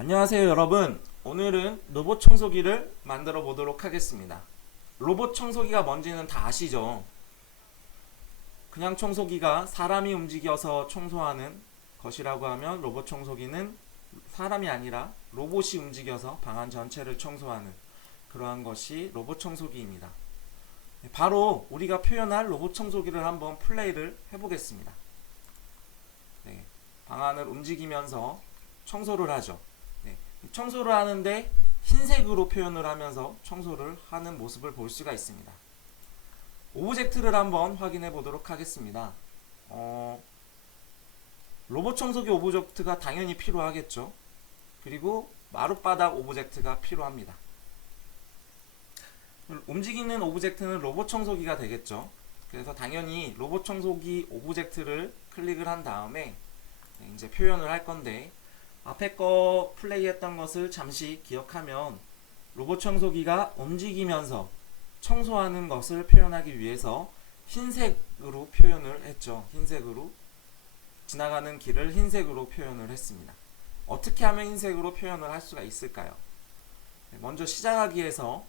안녕하세요 여러분. 오늘은 로봇 청소기를 만들어 보도록 하겠습니다. 로봇 청소기가 뭔지는 다 아시죠? 그냥 청소기가 사람이 움직여서 청소하는 것이라고 하면 로봇 청소기는 사람이 아니라 로봇이 움직여서 방안 전체를 청소하는 그러한 것이 로봇 청소기입니다. 바로 우리가 표현할 로봇 청소기를 한번 플레이를 해보겠습니다. 네, 방안을 움직이면서 청소를 하죠. 네, 청소를 하는데 흰색으로 표현을 하면서 청소를 하는 모습을 볼 수가 있습니다. 오브젝트를 한번 확인해 보도록 하겠습니다. 로봇 청소기 오브젝트가 당연히 필요하겠죠. 그리고 마룻바닥 오브젝트가 필요합니다. 움직이는 오브젝트는 로봇 청소기가 되겠죠. 그래서 당연히 로봇 청소기 오브젝트를 클릭을 한 다음에 이제 표현을 할 건데, 앞에 거 플레이했던 것을 잠시 기억하면 로봇 청소기가 움직이면서 청소하는 것을 표현하기 위해서 흰색으로 표현을 했죠. 흰색으로 지나가는 길을 흰색으로 표현을 했습니다. 어떻게 하면 흰색으로 표현을 할 수가 있을까요? 먼저 시작하기에서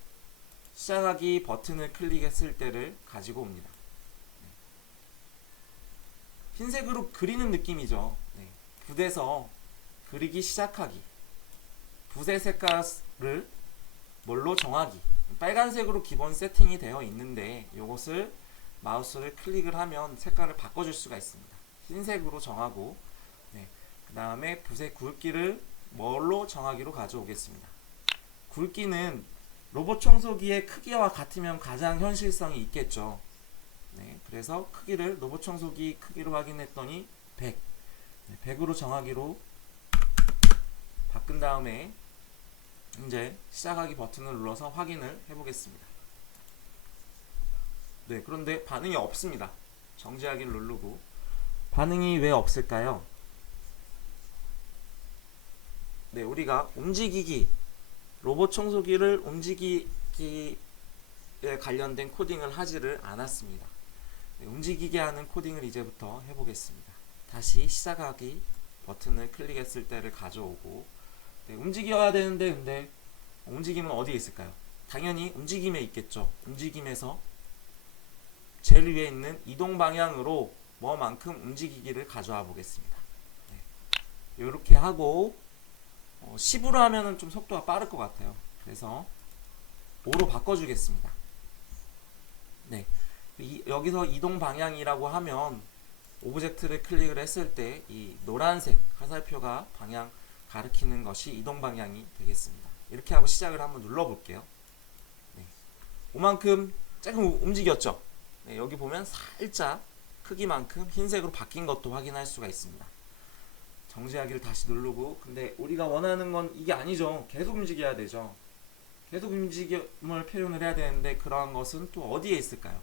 시작하기 버튼을 클릭했을 때를 가지고 옵니다. 흰색으로 그리는 느낌이죠. 붓에서 그리기 시작하기, 붓의 색깔을 뭘로 정하기. 빨간색으로 기본 세팅이 되어 있는데 이것을 마우스를 클릭을 하면 색깔을 바꿔줄 수가 있습니다. 흰색으로 정하고, 그 다음에 붓의 굵기를 뭘로 정하기로 가져오겠습니다. 굵기는 로봇 청소기의 크기와 같으면 가장 현실성이 있겠죠. 그래서 크기를 로봇 청소기 크기로 확인했더니 100, 100으로 정하기로 바꾼 다음에 이제 시작하기 버튼을 눌러서 확인을 해보겠습니다. 그런데 반응이 없습니다. 정지하기를 누르고. 반응이 왜 없을까요? 우리가 움직이기, 로봇 청소기를 움직이기에 관련된 코딩을 하지를 않았습니다. 움직이게 하는 코딩을 이제부터 해보겠습니다. 다시 시작하기 버튼을 클릭했을 때를 가져오고, 움직여야 되는데 근데 움직임은 어디에 있을까요? 당연히 움직임에 있겠죠. 움직임에서 제일 위에 있는 이동 방향으로 뭐만큼 움직이기를 가져와 보겠습니다. 이렇게 하고 10으로 하면은 좀 속도가 빠를 것 같아요. 그래서 5로 바꿔주겠습니다. 여기서 이동 방향이라고 하면 오브젝트를 클릭을 했을 때 이 노란색 화살표가 방향 가리키는 것이 이동 방향이 되겠습니다. 이렇게 하고 시작을 한번 눌러볼게요. 5만큼 조금 움직였죠. 여기 보면 살짝 크기만큼 흰색으로 바뀐 것도 확인할 수가 있습니다. 정지하기를 다시 누르고, 근데 우리가 원하는 건 이게 아니죠. 계속 움직여야 되죠. 계속 움직임을 표현을 해야 되는데 그러한 것은 또 어디에 있을까요?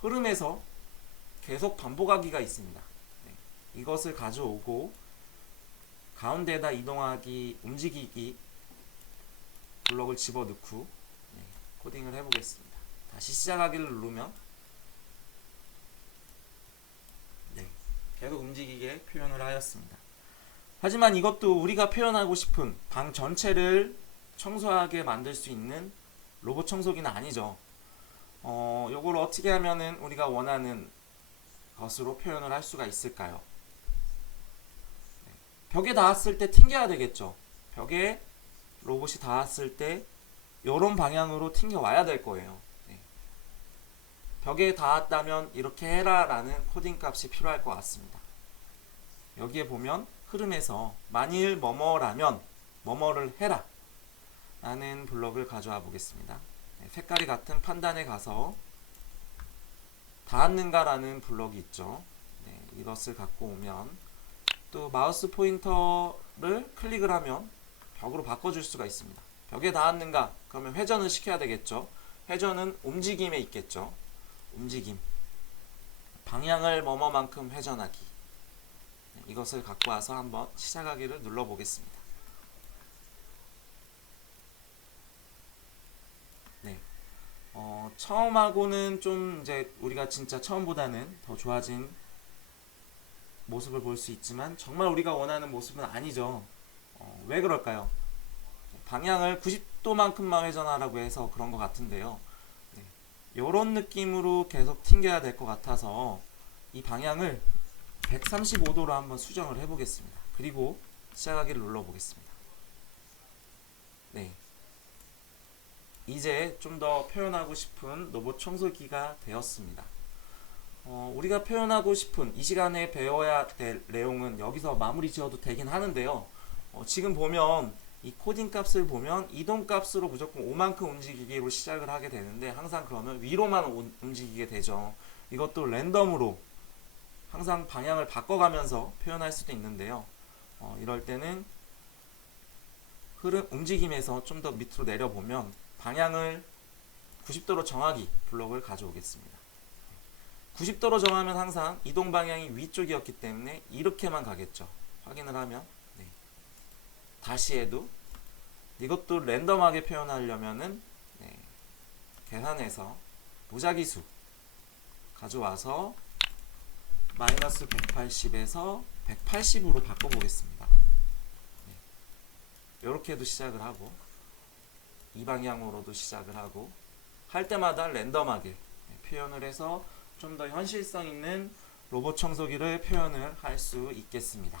흐름에서 계속 반복하기가 있습니다. 이것을 가져오고 가운데에다 이동하기, 움직이기 블럭을 집어넣고 코딩을 해보겠습니다. 다시 시작하기를 누르면 계속 움직이게 표현을 하였습니다. 하지만 이것도 우리가 표현하고 싶은 방 전체를 청소하게 만들 수 있는 로봇 청소기는 아니죠. 요걸 어떻게 하면은 우리가 원하는 것으로 표현을 할 수가 있을까요? 벽에 닿았을 때 튕겨야 되겠죠. 벽에 로봇이 닿았을 때 이런 방향으로 튕겨 와야 될 거예요. 벽에 닿았다면 이렇게 해라 라는 코딩 값이 필요할 것 같습니다. 여기에 보면 흐름에서 만일 뭐뭐라면 뭐뭐를 해라 라는 블럭을 가져와 보겠습니다. 색깔이 같은 판단에 가서 닿았는가 라는 블럭이 있죠. 이것을 갖고 오면 또 마우스 포인터를 클릭을 하면 벽으로 바꿔줄 수가 있습니다. 벽에 닿았는가? 그러면 회전을 시켜야 되겠죠. 회전은 움직임에 있겠죠. 움직임, 방향을 뭐뭐만큼 회전하기. 이것을 갖고 와서 한번 시작하기를 눌러 보겠습니다. 처음하고는 좀 이제 우리가 진짜 처음보다는 더 좋아진 모습을 볼 수 있지만 정말 우리가 원하는 모습은 아니죠. 왜 그럴까요? 방향을 90도만큼만 회전하라고 해서 그런 것 같은데요. 네. 이런 느낌으로 계속 튕겨야 될 것 같아서 이 방향을 135도로 한번 수정을 해보겠습니다. 그리고 시작하기를 눌러보겠습니다. 네. 이제 좀 더 표현하고 싶은 로봇 청소기가 되었습니다. 우리가 표현하고 싶은 이 시간에 배워야 될 내용은 여기서 마무리 지어도 되긴 하는데요. 지금 보면 이 코딩 값을 보면 이동 값으로 무조건 5만큼 움직이기로 시작을 하게 되는데 항상 그러면 위로만 움직이게 되죠. 이것도 랜덤으로 항상 방향을 바꿔가면서 표현할 수도 있는데요. 이럴 때는 흐름 움직임에서 좀 더 밑으로 내려보면 방향을 90도로 정하기 블록을 가져오겠습니다. 90도로 정하면 항상 이동 방향이 위쪽이었기 때문에 이렇게만 가겠죠. 확인을 하면 네. 다시 해도 이것도 랜덤하게 표현하려면은 네. 계산해서 무작위수 가져와서 마이너스 180에서 180으로 바꿔보겠습니다. 네. 이렇게도 시작을 하고 이 방향으로도 시작을 하고 할 때마다 랜덤하게 표현을 해서 좀 더 현실성 있는 로봇 청소기를 표현을 할 수 있겠습니다.